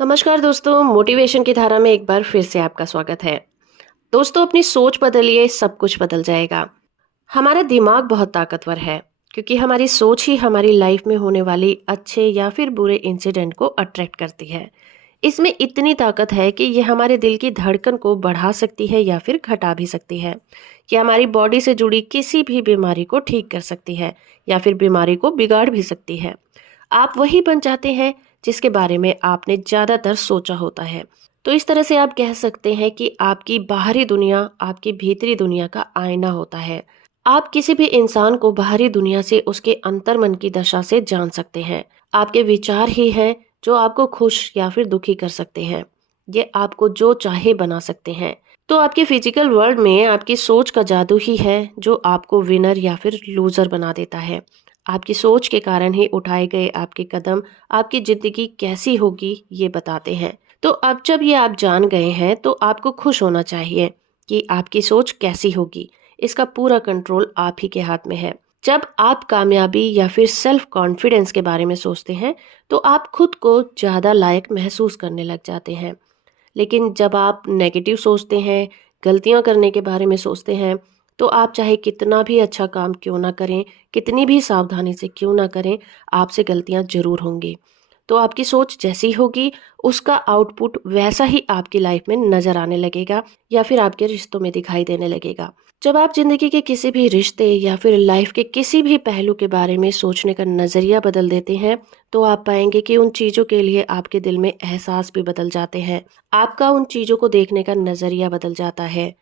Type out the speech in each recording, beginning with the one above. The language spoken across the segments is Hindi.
नमस्कार दोस्तों, मोटिवेशन की धारा में एक बार फिर से आपका स्वागत है। दोस्तों, अपनी सोच बदलिए, सब कुछ बदल जाएगा। हमारा दिमाग बहुत ताकतवर है क्योंकि हमारी सोच ही हमारी लाइफ में होने वाली अच्छे या फिर बुरे इंसिडेंट को अट्रैक्ट करती है। इसमें इतनी ताकत है कि ये हमारे दिल की धड़कन को बढ़ा सकती है या फिर घटा भी सकती है। ये हमारी बॉडी से जुड़ी किसी भी बीमारी को ठीक कर सकती है या फिर बीमारी को बिगाड़ भी सकती है। आप वही बन जाते हैं जिसके बारे में आपने ज़्यादातर सोचा होता है। तो इस तरह से आप कह सकते हैं कि आपकी बाहरी दुनिया आपकी भीतरी दुनिया का आईना होता है। आप किसी भी इंसान को बाहरी दुनिया से उसके अंतर्मन की दशा से जान सकते हैं। आपके विचार ही हैं जो आपको खुश या फिर दुखी कर सकते हैं। ये आपको जो चाहे बना सकते हैं। तो आपके फिजिकल वर्ल्ड में आपकी सोच का जादू ही है जो आपको विनर या फिर लूजर बना देता है। आपकी सोच के कारण ही उठाए गए आपके कदम आपकी जिंदगी कैसी होगी ये बताते हैं। तो अब जब ये आप जान गए हैं तो आपको खुश होना चाहिए कि आपकी सोच कैसी होगी। इसका पूरा कंट्रोल आप ही के हाथ में है। जब आप कामयाबी या फिर सेल्फ कॉन्फिडेंस के बारे में सोचते हैं तो आप खुद को ज़्यादा लायक महसूस करने लग जाते हैं। लेकिन जब आप नेगेटिव सोचते हैं, गलतियाँ करने के बारे में सोचते हैं, तो आप चाहे कितना भी अच्छा काम क्यों ना करें, कितनी भी सावधानी से क्यों ना करें, आपसे गलतियाँ ज़रूर होंगी। तो आपकी सोच जैसी होगी, उसका आउटपुट वैसा ही आपकी लाइफ में नज़र आने लगेगा या फिर आपके रिश्तों में दिखाई देने लगेगा। जब आप ज़िंदगी के किसी भी रिश्ते या फिर लाइफ के किसी भी पहलू के बारे में सोचने का नज़रिया बदल देते हैं, तो आप पाएंगे कि उन चीज़ों के लिए आपके दिल में एहसास भी बदल जाते हैं। आपका उन चीज़ों को देखने का नज़रिया बदल जाता है।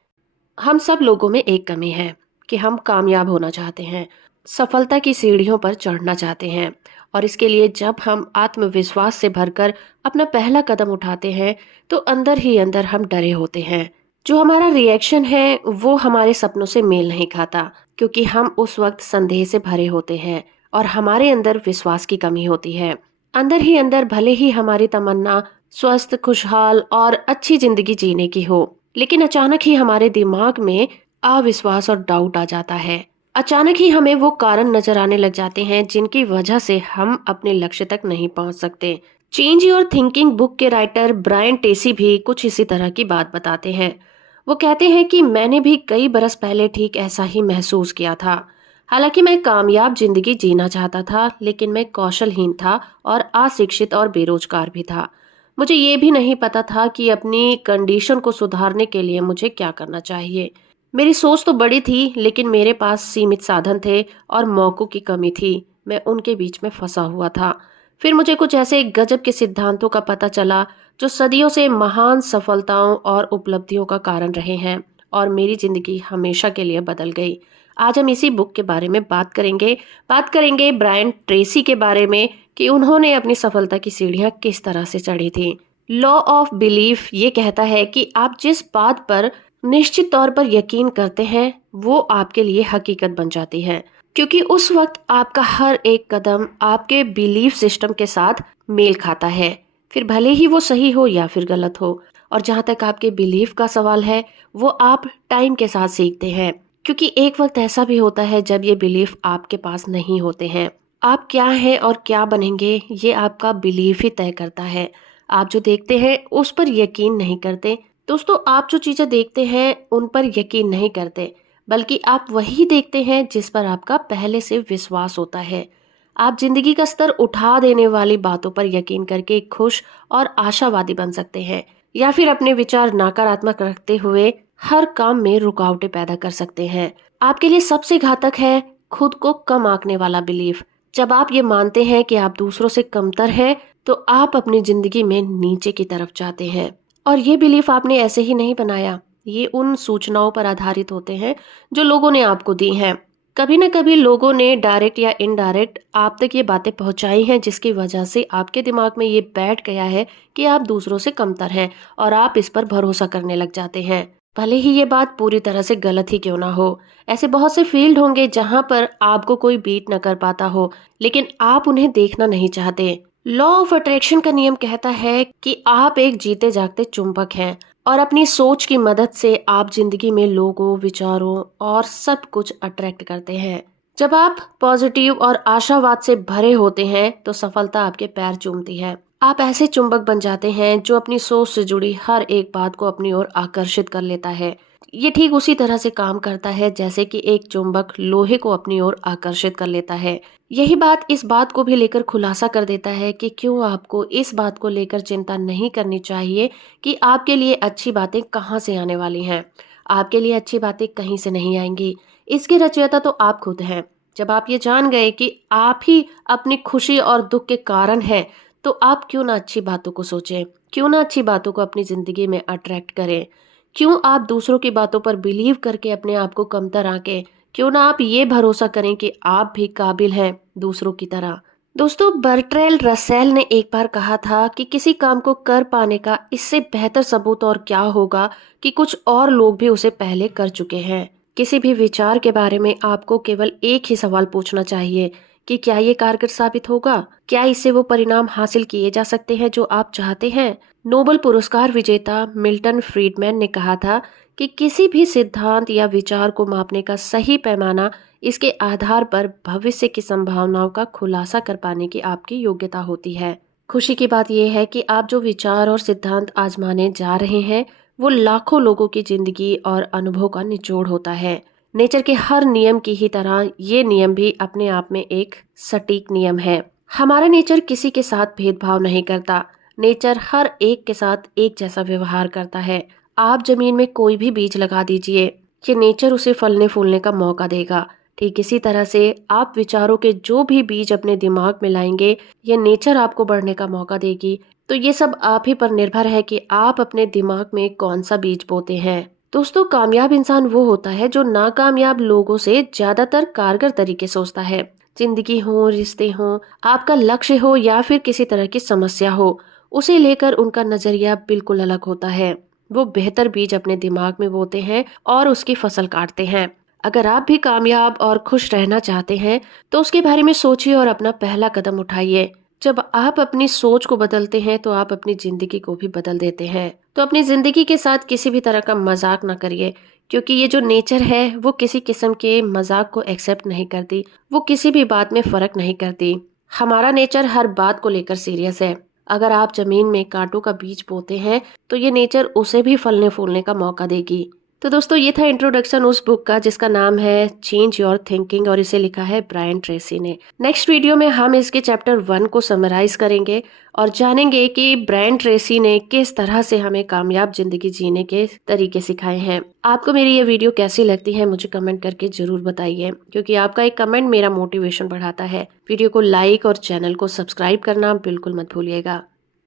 हम सब लोगों में एक कमी है कि हम कामयाब होना चाहते हैं, सफलता की सीढ़ियों पर चढ़ना चाहते हैं। और इसके लिए जब हम आत्मविश्वास से भरकर अपना पहला कदम उठाते हैं, तो अंदर ही अंदर हम डरे होते हैं। जो हमारा रिएक्शन है वो हमारे सपनों से मेल नहीं खाता, क्योंकि हम उस वक्त संदेह से भरे होते हैं और हमारे अंदर विश्वास की कमी होती है। अंदर ही अंदर भले ही हमारी तमन्ना स्वस्थ, खुशहाल और अच्छी जिंदगी जीने की हो, लेकिन अचानक ही हमारे दिमाग में अविश्वास और डाउट आ जाता है। अचानक ही हमें वो कारण नजर आने लग जाते हैं जिनकी वजह से हम अपने लक्ष्य तक नहीं पहुंच सकते। चेंज योर थिंकिंग बुक के राइटर ब्रायन टेसी भी कुछ इसी तरह की बात बताते हैं। वो कहते हैं कि मैंने भी कई बरस पहले ठीक ऐसा ही महसूस किया था। हालांकि मैं कामयाब जिंदगी जीना चाहता था, लेकिन मैं कौशलहीन था और अशिक्षित और बेरोजगार भी था। मुझे ये भी नहीं पता था कि अपनी कंडीशन को सुधारने के लिए मुझे क्या करना चाहिए। मेरी सोच तो बड़ी थी, लेकिन मेरे पास सीमित साधन थे और मौकों की कमी थी। मैं उनके बीच में फंसा हुआ था। फिर मुझे कुछ ऐसे गजब के सिद्धांतों का पता चला जो सदियों से महान सफलताओं और उपलब्धियों का कारण रहे हैं, और मेरी जिंदगी हमेशा के लिए बदल गई। आज हम इसी बुक के बारे में बात करेंगे ब्रायन ट्रेसी के बारे में कि उन्होंने अपनी सफलता की सीढ़ियां किस तरह से चढ़ी थी। लॉ ऑफ बिलीफ ये कहता है कि आप जिस बात पर निश्चित तौर पर यकीन करते हैं वो आपके लिए हकीकत बन जाती है, क्योंकि उस वक्त आपका हर एक कदम आपके बिलीफ सिस्टम के साथ मेल खाता है, फिर भले ही वो सही हो या फिर गलत हो। और जहाँ तक आपके बिलीफ का सवाल है, वो आप टाइम के साथ सीखते हैं, क्योंकि एक वक्त ऐसा भी होता है जब ये बिलीफ आपके पास नहीं होते हैं। आप क्या हैं और क्या बनेंगे ये आपका बिलीफ ही तय करता है। आप जो देखते हैं उस पर यकीन नहीं करते। दोस्तों, आप जो चीजें देखते हैं उन पर यकीन नहीं करते, बल्कि आप वही देखते हैं जिस पर आपका पहले से विश्वास होता है। आप जिंदगी का स्तर उठा देने वाली बातों पर यकीन करके खुश और आशावादी बन सकते हैं, या फिर अपने विचार नकारात्मक रखते हुए हर काम में रुकावटें पैदा कर सकते हैं। आपके लिए सबसे घातक है खुद को कम आंकने वाला बिलीफ। जब आप ये मानते हैं कि आप दूसरों से कमतर हैं, तो आप अपनी जिंदगी में नीचे की तरफ जाते हैं। और ये बिलीफ आपने ऐसे ही नहीं बनाया, ये उन सूचनाओं पर आधारित होते हैं जो लोगों ने आपको दी हैं। कभी न कभी लोगों ने डायरेक्ट या इनडायरेक्ट आप तक ये बातें पहुंचाई हैं, जिसकी वजह से आपके दिमाग में ये बैठ गया है कि आप दूसरों से कमतर हैं, और आप इस पर भरोसा करने लग जाते हैं, भले ही ये बात पूरी तरह से गलत ही क्यों ना हो। ऐसे बहुत से फील्ड होंगे जहां पर आपको कोई बीट न कर पाता हो, लेकिन आप उन्हें देखना नहीं चाहते। लॉ ऑफ अट्रैक्शन का नियम कहता है कि आप एक जीते जागते चुंबक हैं, और अपनी सोच की मदद से आप जिंदगी में लोगों, विचारों और सब कुछ अट्रैक्ट करते हैं। जब आप पॉजिटिव और आशावाद से भरे होते हैं तो सफलता आपके पैर चूमती है। आप ऐसे चुंबक बन जाते हैं जो अपनी सोच से जुड़ी हर एक बात को अपनी ओर आकर्षित कर लेता है। ये ठीक उसी तरह से काम करता है जैसे कि एक चुंबक लोहे को अपनी ओर आकर्षित कर लेता है। यही बात इस बात को भी लेकर खुलासा कर देता है कि क्यों आपको इस बात को लेकर चिंता नहीं करनी चाहिए कि आपके लिए अच्छी बातें कहाँ से आने वाली हैं। आपके लिए अच्छी बातें कहीं से नहीं आएंगी। इसके रचयिता तो आप खुद हैं। जब आप ये जान गए कि आप ही अपनी खुशी और दुख के कारण हैं, तो आप क्यों ना अच्छी बातों को सोचें, क्यों ना अच्छी बातों को अपनी ज़िंदगी में अट्रैक्ट करें, क्यों आप दूसरों की बातों पर बिलीव करके अपने आप को कमतर आंकें, क्यों ना आप ये भरोसा करें कि आप भी काबिल हैं दूसरों की तरह। दोस्तों, बर्ट्रेल रसेल ने एक बार कहा था कि किसी काम को कर पाने का इससे बेहतर सबूत और क्या होगा कि कुछ और लोग भी उसे पहले कर चुके हैं। किसी भी विचार के बारे में आपको केवल एक ही सवाल पूछना चाहिए कि क्या ये कारगर साबित होगा? क्या इससे वो परिणाम हासिल किए जा सकते हैं जो आप चाहते हैं? नोबेल पुरस्कार विजेता मिल्टन फ्रीडमैन ने कहा था कि किसी भी सिद्धांत या विचार को मापने का सही पैमाना इसके आधार पर भविष्य की संभावनाओं का खुलासा कर पाने की आपकी योग्यता होती है। खुशी की बात यह है कि आप जो विचार और सिद्धांत आजमाने जा रहे हैं, वो लाखों लोगों की जिंदगी और अनुभव का निचोड़ होता है। नेचर के हर नियम की ही तरह ये नियम भी अपने आप में एक सटीक नियम है। हमारा नेचर किसी के साथ भेदभाव नहीं करता। नेचर हर एक के साथ एक जैसा व्यवहार करता है। आप जमीन में कोई भी बीज लगा दीजिए कि नेचर उसे फलने फूलने का मौका देगा। ठीक इसी तरह से आप विचारों के जो भी बीज अपने दिमाग में लाएंगे, ये नेचर आपको बढ़ने का मौका देगी। तो ये सब आप ही पर निर्भर है कि आप अपने दिमाग में कौन सा बीज बोते हैं। दोस्तों, कामयाब इंसान वो होता है जो नाकामयाब लोगों से ज्यादातर कारगर तरीके सोचता है। जिंदगी हो, रिश्ते हो, आपका लक्ष्य हो या फिर किसी तरह की समस्या हो, उसे लेकर उनका नजरिया बिल्कुल अलग होता है। वो बेहतर बीज अपने दिमाग में बोते हैं और उसकी फसल काटते हैं। अगर आप भी कामयाब और खुश रहना चाहते हैं, तो उसके बारे में सोचिए और अपना पहला कदम उठाइए। जब आप अपनी सोच को बदलते हैं तो आप अपनी जिंदगी को भी बदल देते हैं। तो अपनी जिंदगी के साथ किसी भी तरह का मजाक ना करिए, क्योंकि ये जो नेचर है वो किसी किस्म के मजाक को एक्सेप्ट नहीं करती। वो किसी भी बात में फर्क नहीं करती। हमारा नेचर हर बात को लेकर सीरियस है। अगर आप जमीन में कांटों का बीज बोते हैं, तो ये नेचर उसे भी फलने फूलने का मौका देगी। तो दोस्तों, ये था इंट्रोडक्शन उस बुक का जिसका नाम है चेंज योर थिंकिंग और इसे लिखा है ब्रायन ट्रेसी ने। नेक्स्ट वीडियो में हम इसके चैप्टर 1 को समराइज करेंगे और जानेंगे कि ब्रायन ट्रेसी ने किस तरह से हमें कामयाब जिंदगी जीने के तरीके सिखाए हैं। आपको मेरी ये वीडियो कैसी लगती है मुझे कमेंट करके जरूर बताइए, क्योंकि आपका एक कमेंट मेरा मोटिवेशन बढ़ाता है। वीडियो को लाइक और चैनल को सब्सक्राइब करना बिल्कुल मत भूलिएगा।